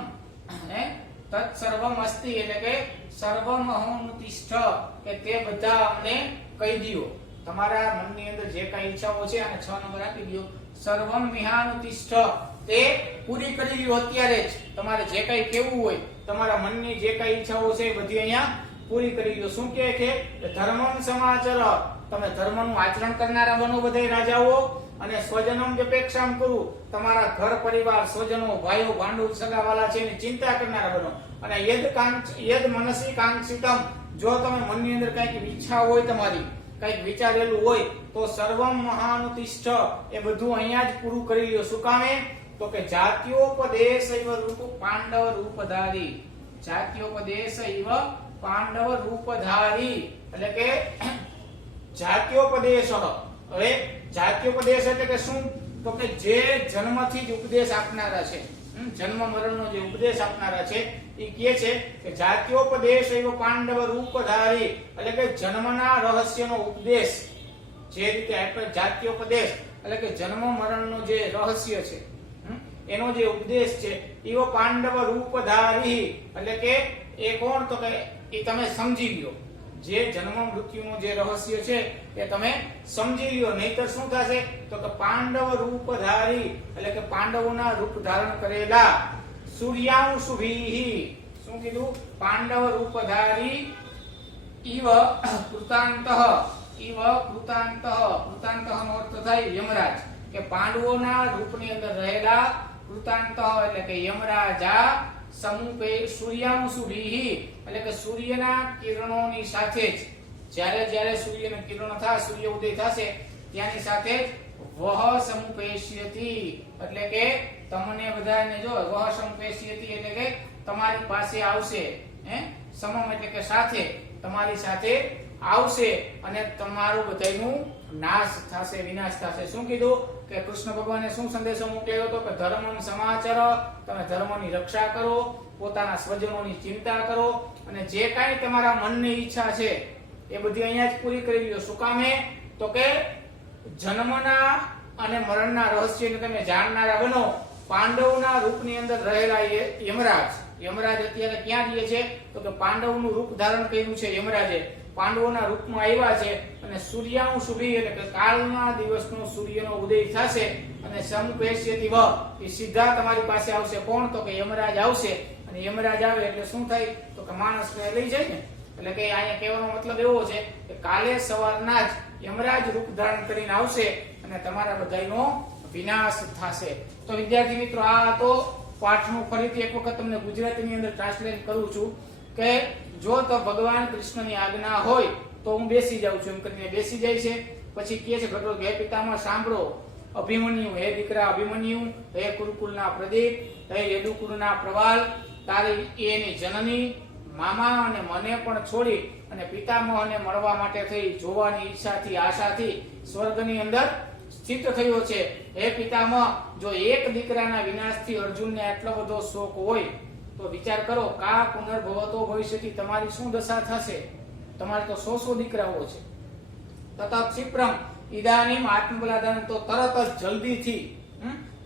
તત્સર્વમ અસ્તિ એટલે કે સર્વમ અહંતિષ્ઠ, કે તે બધા અમને કહી દિયો. તમારા મનની અંદર જે કાંઈ ઈચ્છાઓ છે અને 6 નંબર આપી દો. સર્વમ વિહાનુતિષ્ઠ, તે પૂરી કરી લ્યો અત્યારે જ. તમારે જે કઈ કહેવું હોય, તમારા મનની જે કઈ ઈચ્છાઓ છે એ બધી અહીંયા પૂરી કરી લ્યો. શું કહે છે? ધર્મં સમાચર, તમે ધર્મનું આચરણ કરનારા બનો બધા રાજાઓ. અને સ્વજનમ અપેક્ષામ કરું, તમારા ઘર પરિવાર, સ્વજનો, ભાઈઓ, ભાંડુ, સગાવાલા છે એની ચિંતા કરનારા બનો. અને યદ મનસી કાંક્ષિતમ, જો તમે મનની અંદર કઈક ઈચ્છા હોય, તમારી કઈક વિચારેલું હોય તો સર્વમ મહાનુતિષ્ઠ, એ બધું અહીંયા જ પૂરું કરી લ્યો. શું કામે? તો કે જાત્યોપદેશ રૂપ પાંડવ રૂપધારી, જાત્યોપદેશ પાંડવ રૂપધારી, એટલે કે જાત્યોપદેશ. હવે જાત્યોપદેશ એટલે કે શું? તો કે જે જન્મથી જ ઉપદેશ આપનારા છે, જન્મ મરણનો જે ઉપદેશ આપનારા છે એ કહે છે કે જાત્યોપદેશ પાંડવ રૂપધારી, એટલે કે જન્મના રહસ્યનો ઉપદેશ જે રીતે આપ્યો. જાત્યોપદેશ એટલે કે જન્મ મરણનો જે રહસ્ય છે એનો જે ઉપદેશ છે એવો પાંડવ રૂપધારી, એટલે કે એ કોણ? તો કે એ તમે સમજી લ્યો. જે જન્મ મૃત્યુનો જે રહસ્ય છે એ તમે સમજી લ્યો, નહીતર શું થશે? તો કે પાંડવ રૂપધારી, એટલે કે પાંડવોના રૂપ ધારણ કરેલા. સૂર્યાંશુભીઃ, શું કીધું? પાંડવ રૂપધારી ઇવ કૃતાંતઃ, ઇવ કૃતાંતઃ. કૃતાંતઃ નો અર્થ થાય યમરાજ, કે પાંડવોના રૂપની અંદર રહેલા કૃતાંતઃ એટલે કે યમરાજા. સમૂપે સૂર્યાંશુભીઃ, એટલે કે સૂર્યના કિરણોની સાથે જ, જ્યારે જ્યારે સૂર્યના કિરણો થાય, સૂર્ય ઉદય થશે ત્યાંની સાથે જ વહ સમુપેષ્યતિ, એટલે કે તમને બધાને જો વહ સમુપેષ્યતિ એટલે કે તમારી પાસે આવશે. સમમ એટલે કે સાથે, તમારી સાથે આવશે અને તમારું બધાયનું નાશ થશે, વિનાશ થશે. શું કીધું? કે કૃષ્ણ ભગવાને શું સંદેશો મોકલ્યો હતો? કે ધર્મં સમાચર, તમે ધર્મની રક્ષા કરો, પોતાના સ્વજનોની ચિંતા કરો, અને જે કાંઈ તમારા મનની ઈચ્છા છે એ બધી અહીંયા જ પૂરી કરી લ્યો. શું કામે? તો કે જન્મના અને મરણના રહસ્યને તમે જાણનારા બનો. પાંડવોના રૂપની અંદર રહેલા યમરાજ, યમરાજ અત્યારે ક્યાં રહે છે? તો કે પાંડવનું રૂપ ધારણ કર્યું છે યમરાજે, પાંડવોના રૂપમાં આવ્યા છે. અને સૂર્યાંશુભી એટલે કે કાલના દિવસનો સૂર્યનો ઉદય થશે અને સમુપેષ્યતિ વહ, એ સીધા તમારી પાસે આવશે. કોણ? તો કે યમરાજ આવશે. અને યમરાજ આવે એટલે શું થાય? તો કે માણસને લઈ જાય ને. એટલે કે અહીંયા કહેવાનો મતલબ એવો છે કે કાલે સવારના જ યમરાજ રૂપ ધારણ કરીને આવશે અને તમારા બધાયનો વિનાશ થશે. તો વિદ્યાર્થી મિત્રો, આ તો પાઠનું ફરીથી એક વખત તમને ગુજરાતીની અંદર ટ્રાન્સલેટ કરું છું કે જો તો ભગવાન કૃષ્ણની આજ્ઞા હોય તો હું બેસી જાઉં છું, એમ કરીને બેસી જાય છે. પછી કહે છે ઘટોત્કચ, હે પિતામહ સાંભળો, અભિમન્યુ, હે દીકરા અભિમન્યુ, હે કુરુકુલના પ્રદીપ, હે યદુકુળના પ્રવાલ, તારી એની જનની મામા અને મને પણ છોડી અને પિતામહને મળવા માટે થઈ જોવાની ઈચ્છાથી, આશાથી સ્વર્ગની અંદર સ્થિત થયો છે. હે પિતામહ, જો એક દીકરાના વિનાશથી અર્જુનને આટલો બધો શોક હોય તો વિચાર કરો, કા પુનર્ભવતો ભવિષ્યથી તમારી શું દશા થશે? તમારે તો 100 દીકરાઓ છે. તત ક્ષિપ્રમ ઇદાનીમ આત્મબલાદાન, તો તરત જ જલ્દીથી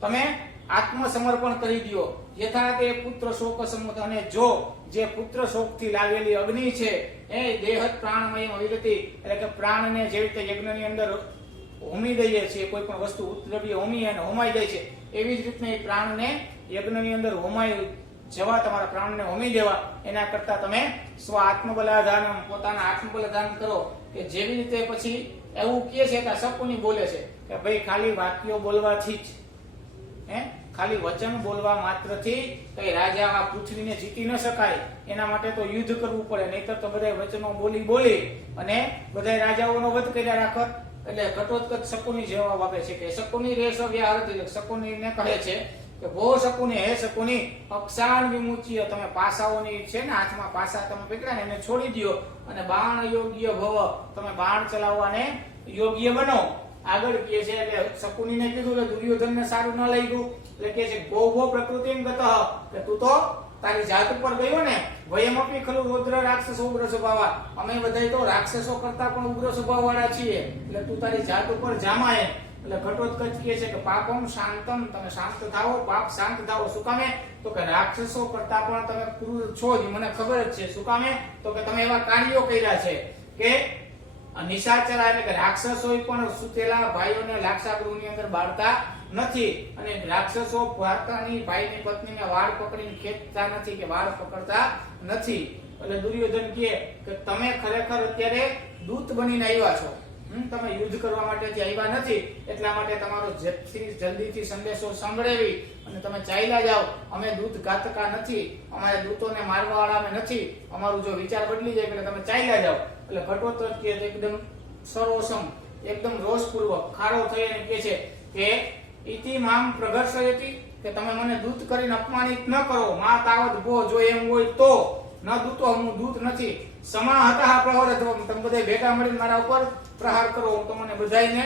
તમે આત્મસમર્પણ કરી દો. યથા તે પુત્ર શોક સમુત, અને જો જે પુત્ર શોકથી લાવેલી અગ્નિ છે એ દેહત પ્રાણમય વિગતિ, એટલે કે પ્રાણને જેવી રીતે યજ્ઞની અંદર હોમી દઈએ છીએ, કોઈ પણ વસ્તુ દ્રવ્ય હોમી અને હોમાઈ જાય છે, એવી જ રીતના એ પ્રાણને યજ્ઞની અંદર હોમાઈ જવા, તમારા પ્રાણને હોમી દેવા. એના કરતા તમે સ્વ આત્મબલાદાન, પોતાના આત્મબલિદાન કરો. કે જેવી રીતે પછી એવું કહે છે કે શકુની બોલે છે કે ભાઈ ખાલી વાક્યો બોલવાથી જ, ખાલી વચન બોલવા માત્રથી કઈ રાજા આ પૃથ્વીને જીતી ન શકાય. એના માટે તો યુદ્ધ કરવું પડે, નહીતર તો બધા વચનો બોલી અને બધા રાજાઓનો વધ કર્યા રાખત. એટલે ઘટોત્કચ શકુની જવાબ આપે છે કે શકુની રેશ વ્યાહરત, એટલે શકુનીને કહે છે કે વો શકુની, હે શકુની, અક્ષાન વિમુચ્ય, તમે પાસાઓની છે ને હાથમાં પાસા તમે પકડ્યા ને એને છોડી દો અને બાણ યોગ્ય ભવ, તમે બાણ ચલાવવાને યોગ્ય બનો. આગળ કહે છે એટલે શકુનીને કીધું એટલે દુર્યોધનને સારું ન લાગ્યું, એટલે કહે છે ગોભો પ્રકૃતિમ ગતઃ, કે તું તો તારી જાત ઉપર ગયો ને. વયમપી ખલુ રુદ્ર રાક્ષસ ઉગ્ર સ્વભાવ, અમે બધા તો રાક્ષસો કરતા પણ ઉગ્ર સ્વભાવ વાળા છીએ, એટલે તું તારી જાત ઉપર જામાય. એટલે ઘટોત્કચ કહે છે કે પાપમ શાંતમ, તમે શાંત થાઓ, પાપ શાંત થાઓ. શું કામે? તો કે રાક્ષસો કરતા પણ તમે ક્રૂર છો જ, મને ખબર જ છે. શું કામે? તો કે તમે એવા કાર્યો કર્યા છે કે નિશાચરા એટલે કે રાક્ષસોએ પણ સુતેલા ભાઈઓને લાક્ષાગૃહની અંદર બાળતા નથી અને રાક્ષસો ભ્રાતાની ભાઈની પત્નીને વાળ પકડીને ખેંચતા નથી કે વાળ પકડતા નથી. એટલે દુર્યોધન કહે કે તમે ખરેખર અત્યારે દૂત બનીને આવ્યા છો, તમે યુદ્ધ કરવા માટે આવ્યા નથી, એટલા માટે તમારો જલ્દીથી સંદેશો સંભળાવી અને તમે ચાલ્યા જાઓ. અમે દૂત ઘાતકા નથી, અમારે દૂતોને મારવા વાળા અમે નથી, અમારું જો વિચાર બદલી જાય એટલે તમે ચાલ્યા જાઓ. એટલે ઘટોત્કચ કહે એકદમ સરોસમ, એકદમ રોષપૂર્વક ખારો થઈને કહે છે કે ઇતિ મામ પ્રગર્ષયતિ, કે તમે મને દૂત કરીને અપમાનિત ન કરો. મા તાવત ભો, જો એમ હોય તો ન દૂતો, હું દૂત નથી. સમા હતા પ્રહરત્વમ, તમે બધા ભેગા મળીને મારા ઉપર પ્રહાર કરો, હું તમને બધાને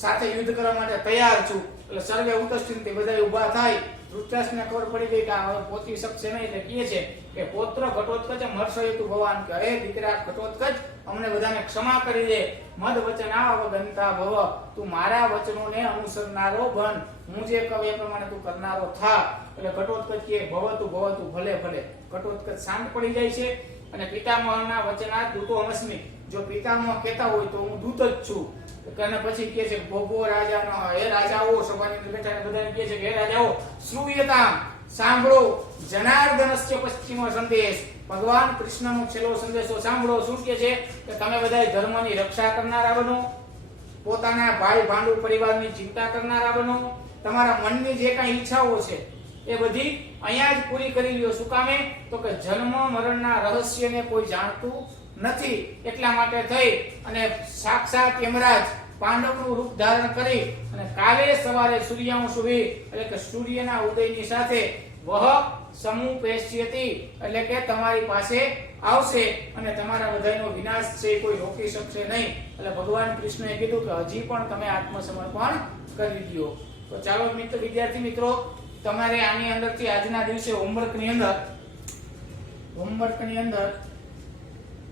સાથે યુદ્ધ કરવા માટે તૈયાર છું. એટલે સર્વે ઉતષ્ઠિન્તિ, બધા ઊભા થાય. ધૃતરાષ્ટ્રને ખબર પડી ગઈ કે આ હવે પોતી શકશે નહીં, એટલે કહે છે કે પુત્ર ઘટોત્કચ હર્ષયતુ ભવાન, કે હે દીકરા ઘટોત્કચ, અમને બધાને ક્ષમા કરી દે. મદ વચનાવગંતા ભવ, તું મારા વચનોને અનુસરનારો બન, હું જે કહું એ પ્રમાણે તું કરનારો થા. એટલે ઘટોત્કચ કહે ભવતું ભવતું, ભલે ભલે. ઘટોત્કચ શાંત પડી જાય છે અને પિતામહના વચના દૂતો અમસ્મિ, જો પિતામહ કહેતા હોય તો હું દૂત જ છું. અને પછી કહે છે ભોગો રાજાનો, હે રાજાઓ, સભાની અંદર બેઠા બધાને કહે છે કે હે રાજાઓ, શ્રુયતામ, સાંભળો, જનાર્દનસ્ય પશ્ચિમ સંદેશ, ભગવાન કૃષ્ણનો છેલ્લો સંદેશો સાંભળો. શું કહે છે કે તમે બધા ધર્મની રક્ષા કરનારા બનો, પોતાના ભાઈ ભાંડુ પરિવારની ચિંતા કરનારા બનો, તમારા મનની જે કાંઈ ઈચ્છાઓ છે એ બધી અહીંયા જ પૂરી કરી લ્યો. શું કામે? તો કે જન્મ મરણના રહસ્યને કોઈ જાણતું નથી, એટલા માટે થઈ અને સાક્ષાત યમરાજ પાંડવનું રૂપ ધારણ કરી અને કાલે સવારે સૂર્યાંશુભી, એટલે કે સૂર્યના ઉદયની સાથે વહ સમુપેષ્યતિ, એટલે કે તમારી પાસે આવશે અને તમારા બધાનો વિનાશ છે કોઈ રોકી શકશે નહીં. એટલે ભગવાન કૃષ્ણએ કીધું કે હજી પણ તમે આત્મસમર્પણ કરી દો. તો ચાલો વિદ્યાર્થી મિત્રો, તમારે આની અંદરથી આજના દિવસે હોમવર્કની અંદર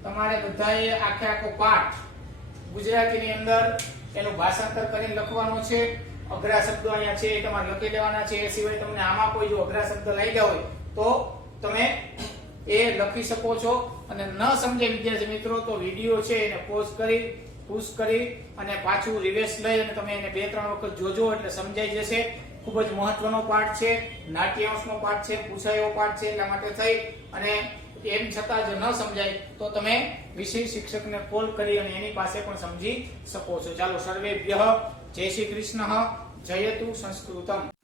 તમારે બધાએ આખો પાઠ ગુજરાતીની અંદર એનું ભાષાંતર કરીને લખવાનો છે. અઘરા શબ્દો અહીંયા છે એ તમારે લખી લેવાના છે. એ સિવાય તમને આમાં કોઈ જો અઘરા શબ્દ લાગ્યા હોય તો તમે એ લખી શકો છો. અને ન સમજે વિદ્યાર્થી મિત્રો તો વિડીયો છે એને પોઝ કરી પુશ કરી અને પાછું રિવેસ લઈ અને તમે એને 2-3 વખત જોજો એટલે સમજાઈ જશે. ખૂબ જ મહત્વનો પાઠ છે, નાટ્યાંશનો પાઠ છે, પૂછાયો પાઠ છે, એટલા માટે થઈ અને એમ છતાં જો ન સમજાય તો તમે વિષય શિક્ષકને કોલ કરી અને એની પાસે પણ સમજી શકો છો. ચાલો, સર્વેભ્યઃ જય શ્રી કૃષ્ણ, જયતુ સંસ્કૃતમ.